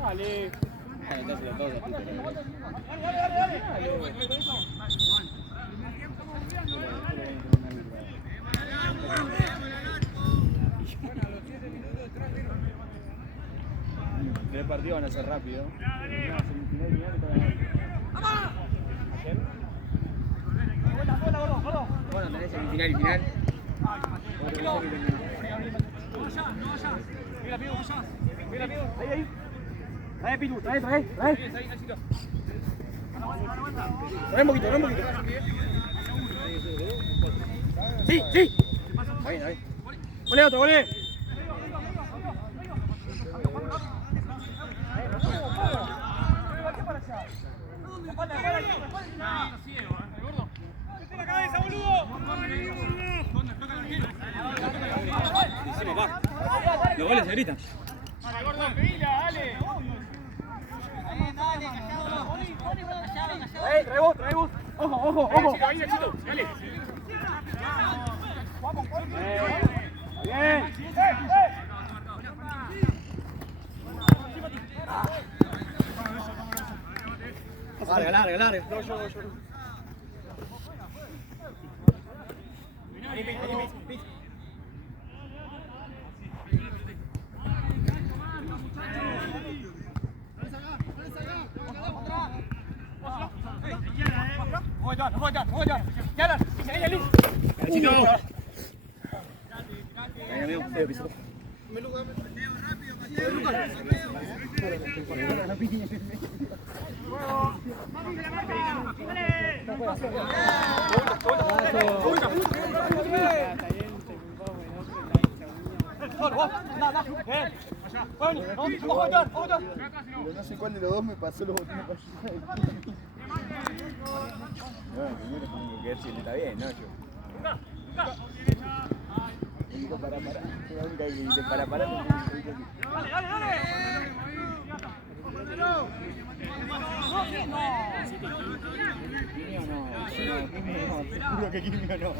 Dale. Tres partidos van a ser rápido. Bueno, tenés semifinal y final. Trae, Pitu, trae. Trae un poquito. Sí. Ahí. Volé otro, volé. Los goles se gritan. Trae vos. Ojo. Dale. Bien. Larga. No sé cuál de los dos me pasó los botones para No, primero tengo que ver si él está bien, ¿no? Yo. Para. La única que dice para. Dale. Seguro que Quimio no.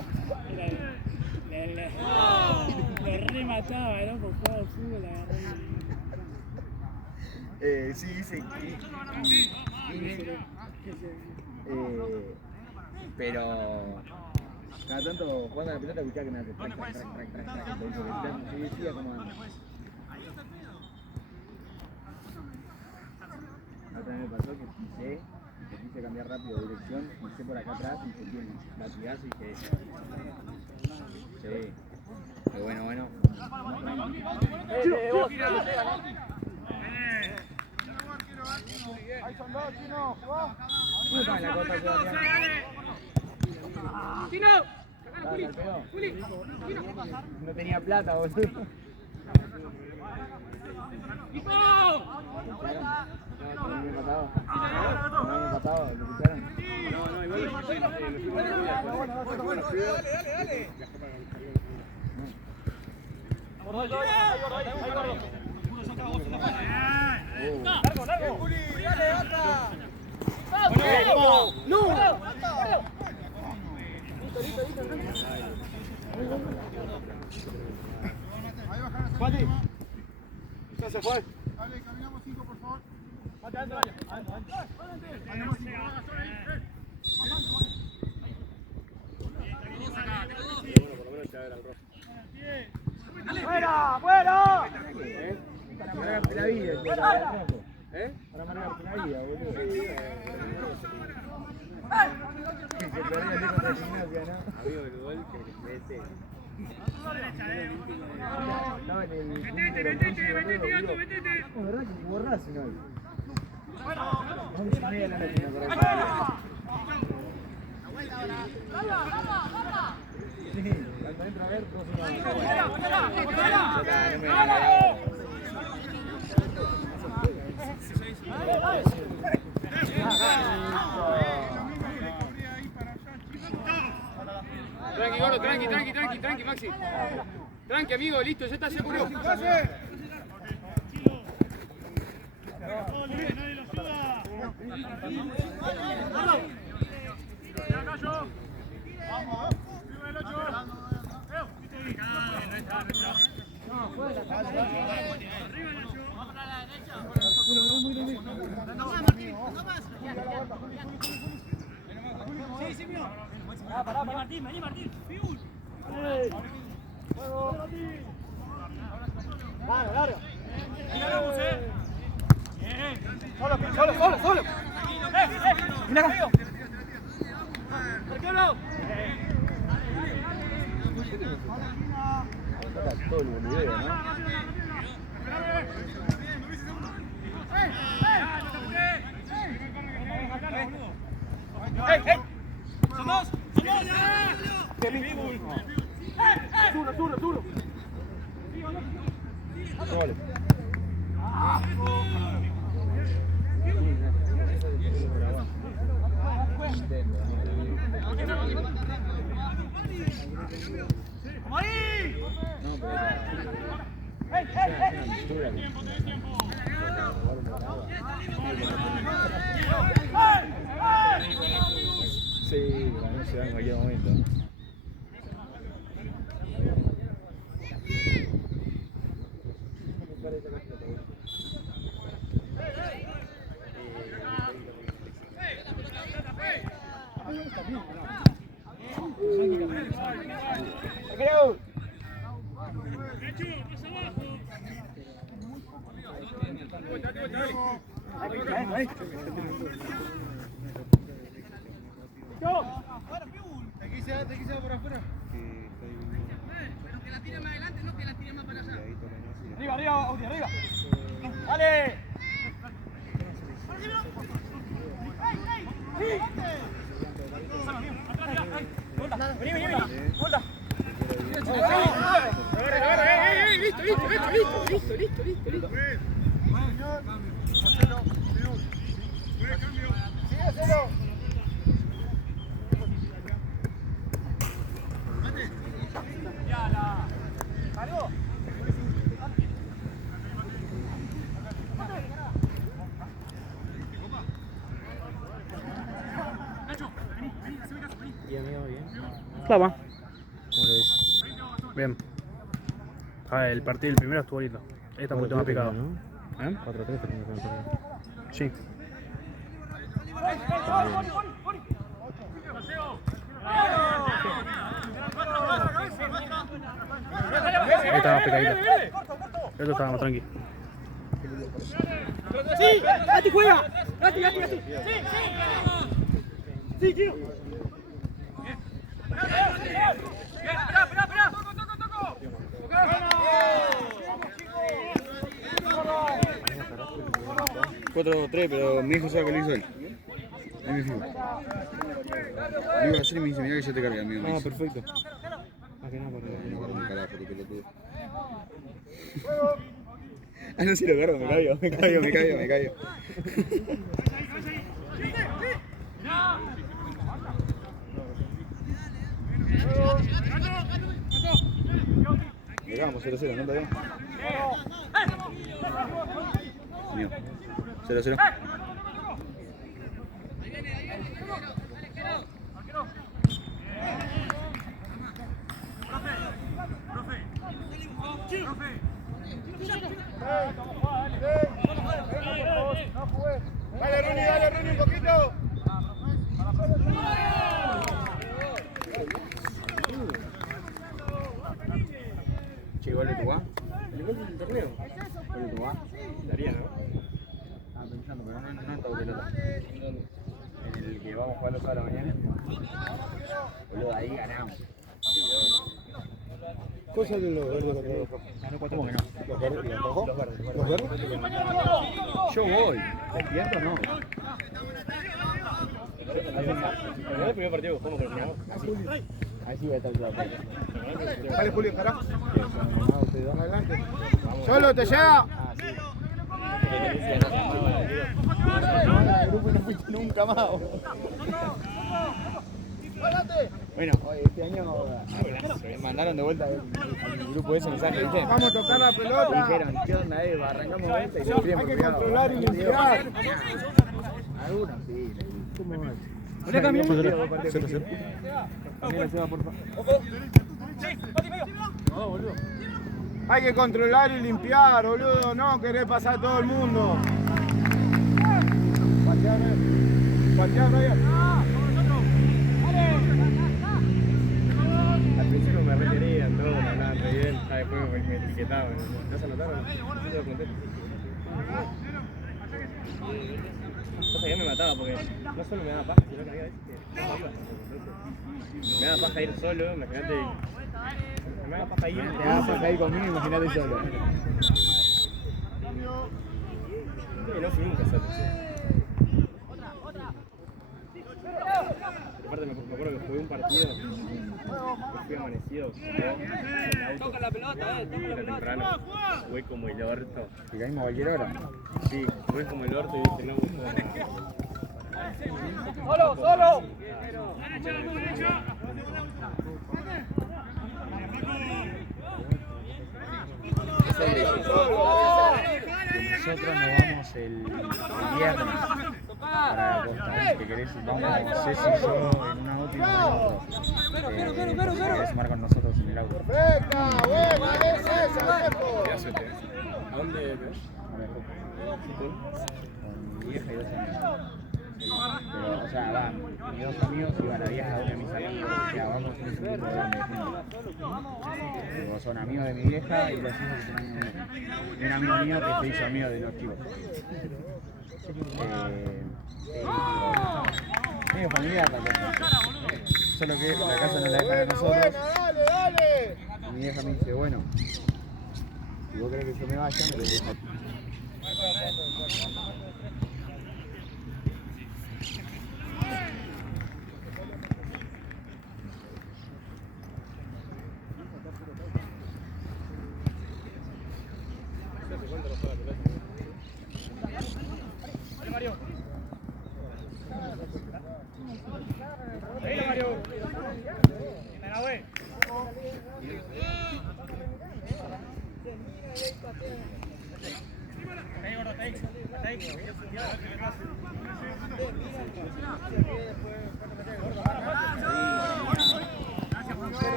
Le remataba, ¿no? Por jugar al fútbol, Sí, dice pero cada tanto jugando a la pelota escuchaba que me hace track. Sí, decía como otra vez me pasó que quise cambiar rápido de dirección, pisé por acá atrás y sentí un latigazo y que sí, pero bueno. Ahí son dos, Chino. ¿Cómo está en la costa, Sebastián? ¡Chino! No tenía plata, boludo. ¡Hijo! No me empatado, ¿lo escucharon? No, igual Largo. Juli, dale, otra. ¡No! Listo. Mati. Ya se fue. Dale, caminamos 5, por favor. Mate, adentro. Caminamos 5. ¡Fuera! Para amargarte la vida, para amargarte la vida, boludo. Que se perdía el contra la Gimnasia, ¿no? Amigo del gol que me ese. Estaba en el... Metete. ¿Verdad que jugó Racing hoy? 11:30 de la noche, me parece. Sí, cuando entro a ver, 2-1. Tranqui, Maxi. Tranqui, amigo, listo, ya está seguro. Martín, vení Martín. Larga. Solo. Mira acá. Saca todo el boludeo, ¿no? ¡Somos! Duro. Vale. Sí, bueno, se va en cualquier momento. Te quise por afuera. Pero que la tire más adelante, no que la tire más para allá. Arriba, Audi, arriba. ¡Dale! Vení. Vuelta. Listo. Papá. Bien. El partido, el primero estuvo lindo. Esta fue más picado. ¿Eh? 4-3 terminó con el partido. Sí. Ahí estaba más picadito. Esto estaba más tranqui. ¡Sí! ¡Gati juega! ¡Gati! ¡Sí, tío! Pero mi hijo sabe que lo hizo él. Es mi fijo. Le iba a hacer y me dice, mira que ya te carga, amigo. Ah, perfecto. No, carajo, qué pelotudo. Ah, no, si lo agarro, me caigo. Llegamos, 0-0, ¿no? Todavía. Mío. 0-0. Dale, Runi, un poquito. Che, ¿gol de Tubá? ¿El gol del torneo? ¿Gol de Tubá? Daría, ¿no? Estaba pensando, pero no en todo pelota. En el que vamos a jugar los sábados a la mañana. Boludo, ahí ganamos. Cosas de los verdes. ¿Cómo que no? ¿Los verdes? ¿Los verdes? Yo voy. ¿Despierto o no? El primer partido que jugamos con el final. Ahí sí voy a estar yo. Dale, Julio, encará. Ustedes dos adelante. Solo te llega. Ah, sí. El grupo no fuiste nunca más. Bueno, este año me mandaron de vuelta al grupo ese mensaje, ¿viste? Vamos a tocar la pelota. Dijeron, ¿qué onda, Arrancamos vuelta y se escriben por privado. Controlar y limpiar. Algunos sí. ¿Cómo va? Hola, cambio. 0-0. También la lleva, por favor. ¡Sí! ¡Pati medio! No, boludo. Hay que controlar y limpiar, boludo, no querés pasar a todo el mundo. Patear, Ryan. Al principio me reterían, todo, me hablaban re bien, después me etiquetaban. ¿No se notaron? Sí, lo conté. Cosa que me mataba porque no solo me daba paja, sino que había veces que me daba paja ir solo, imagínate. Me daba paja ir. Te vas a ir conmigo, imagínate solo. Y no fui nunca solo. Aparte me acuerdo que jugué un partido, me fui amanecido, toca la pelota, era temprano, jugué como el orto. ¿Y caímos a cualquier hora? Sí, jugué como el orto y dije no gustó ¡Solo, solo! Nosotros nos vamos el viernes para la costa. Si querés, vamos Ceci y yo en una auto y nosotros. Si querés sumar con nosotros en el auto. Perfecta, buena, es esa, viejo. ¿Qué haces? ¿A dónde vas? Con mi vieja y 2 amigos. Pero, o sea, va, mis 2 amigos y va la vieja de uno de mis amigos. Ya, vamos a un grupo grande juntos. Tipo, son amigos de mi vieja y los hijos son amigos míos. Y un amigo mío que se hizo amigo de los chicos. Medio familiar la cosa. Solo que la casa no la dejan a nosotros. Dale, dale. Y mi vieja me dice, bueno, si vos querés que yo me vaya, me lo dejo.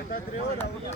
Está 3 horas, boludo.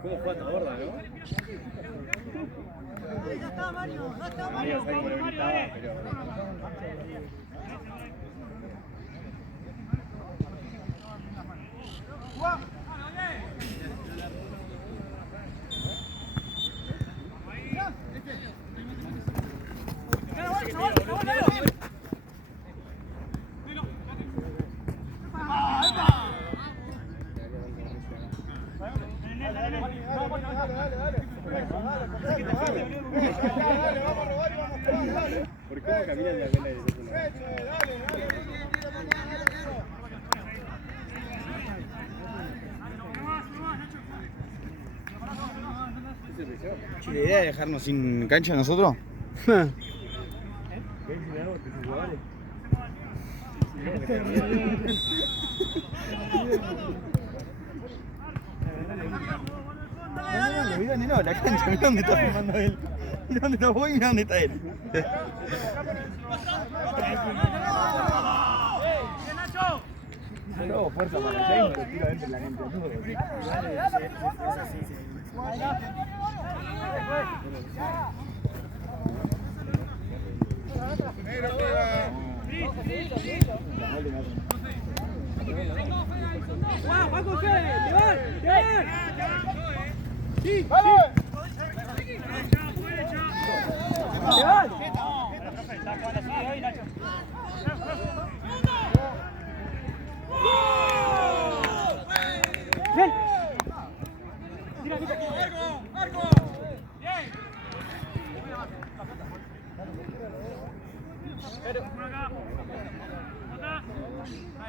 ¿Cómo fue esta gorda, no? Ya está, Mario, ya está, Mario, sé cómo lo gritaba, pero... ¿Por qué camina en la vela de los Che, ¿la idea de dejarnos sin cancha nosotros? No, la cancha, mirá dónde está filmando él. Mirá dónde está vos y mirá dónde está él. No, fuerza para el James, pero tiro dentro de la gente.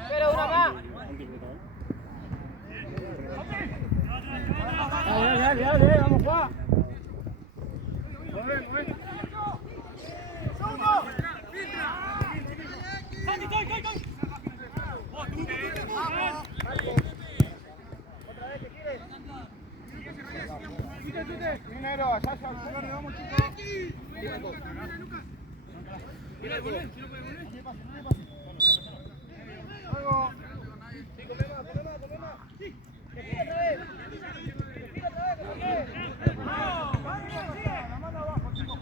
Pero una más. Dale, vamos, Juan. Dinero, allá le vamos, chicos.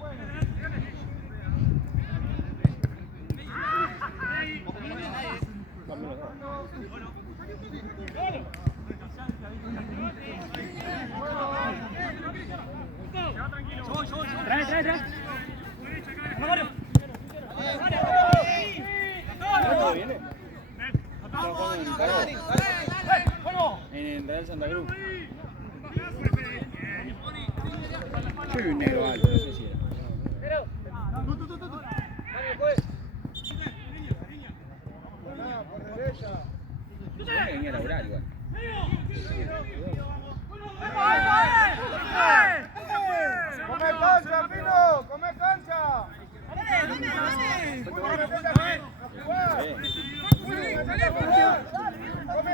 Trae. En Real Santa Cruz. Yo vi un negro alto, no sé si era. Por derecha. Venía a laburar igual. ¡Come cancha, Pino! ¡Come cancha! ¡Come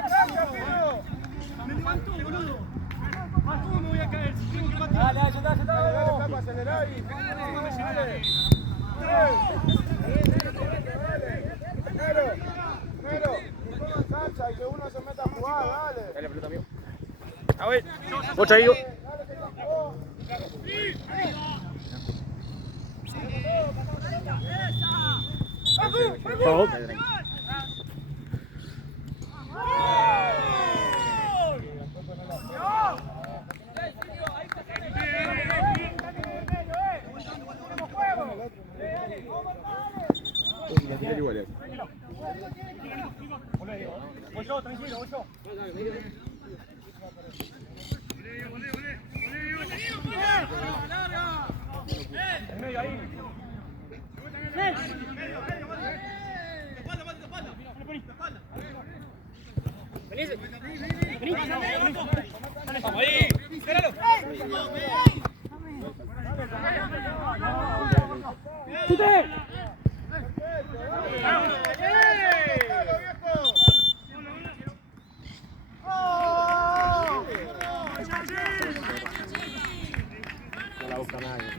cancha, Pino! Me levanto, boludo. ¿Cómo me voy a caer? Si tengo que patear. Dale, Dale, acelerá ahí. Primero, que coman cancha y que uno se meta a jugar, dale. Dale, pelota, amigo. A ver. Ocho ahí. Por favor. La tira igual. Voy yo, tranquilo, voy yo. En medio ahí. Vamos ahí, espéralo. ¡Chute! No la busca nadie.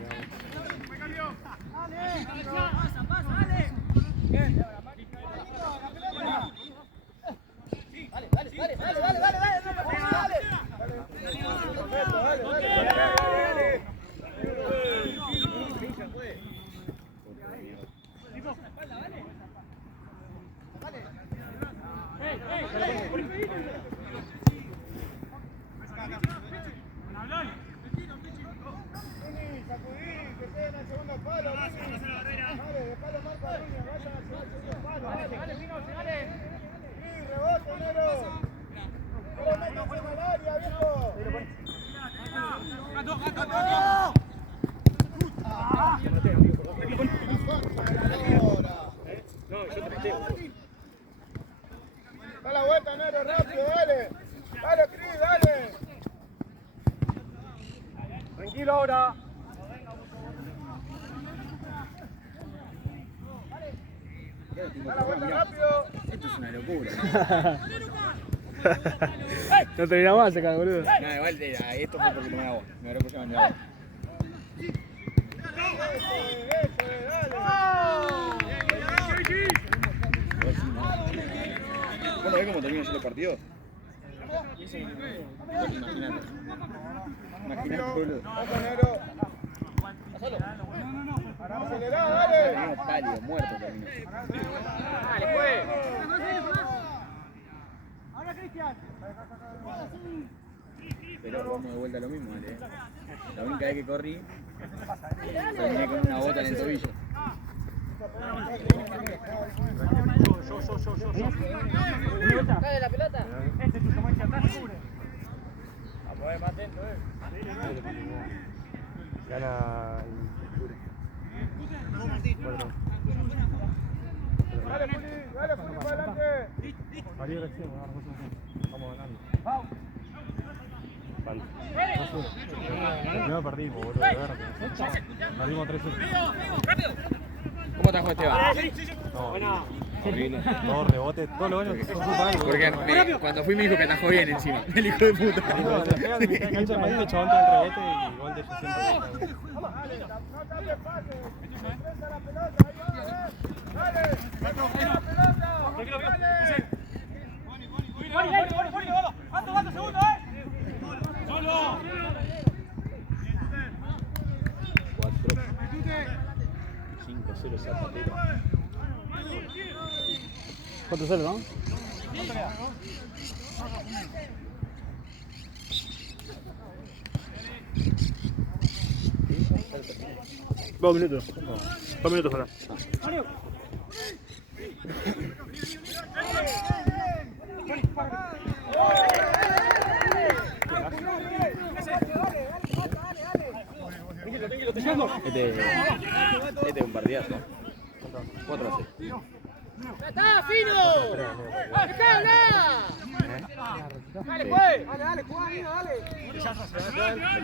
Esto es una locura. No termina más acá, boludo. No, igual esto fue porque tomé agua. Me habrá puesto el agua. ¿Vos ves cómo termina así el partido? Imagínate. Imagínate, boludo. Terminó pálido, muerto terminó. Dale, juegue. Pero vamos de vuelta a lo mismo, ¿vale? La única vez que corrí, terminé con una bota en el tobillo. Dale la pelota. Este es tu tamaño atrás, cubre. Gana Dale, Juli, para adelante. Vamos ganando. No perdimos, boludo. Perdimos 3-1. ¿Cómo atajó Esteban? Horrible. Dos rebotes, todos los años son culpa de algo. Porque cuando fui me dijo que atajó bien encima. El hijo de puta. Cancha Madrid, chabón todo el rebote y gol de ellos siempre. Segundo, 5-0 Zapatero. 4-0, ¿no? Dos minutos. 2 minutos ahora. Este es un partidazo. 4-0. ¡Está, fino! ¡Dejala! Dale, juegue. Dale, juega ahí, dale. Me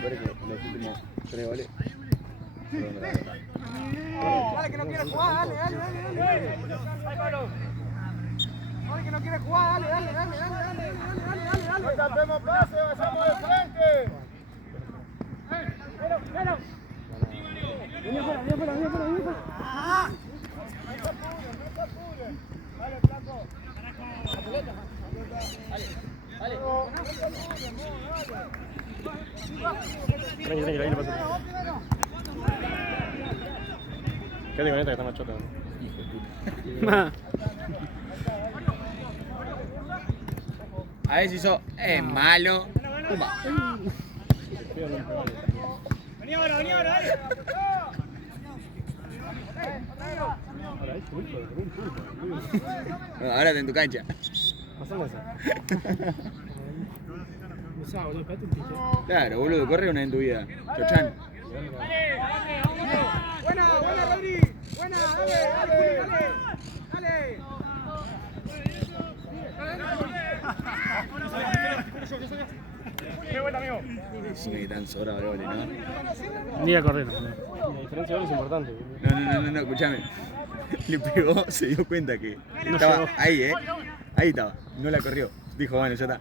parece que los últimos 3 goles. Dale, que no quiere jugar, dale. Dale, que no quiere jugar, dale. No tapemos pase, vayamos de frente. Dale, flaco. Tranqui, ahí le pasa. Quédate con esta que está más chota. A ver si sos malo. Pumba. Vení ahora, dale. Bueno, ahora en tu cancha. Pasame esa. Claro, boludo, corre una en tu vida. Chochan. Buena, Rodri. Buena, dale. Qué vuelta, amigo. Decime que tan sobrado de goles, ¿no? Ni a correr. La diferencia de goles es importante. No, escuchame. Le pegó, se dio cuenta que No estaba llegó. ahí, Ahí estaba. No la corrió. Dijo, bueno, ya está.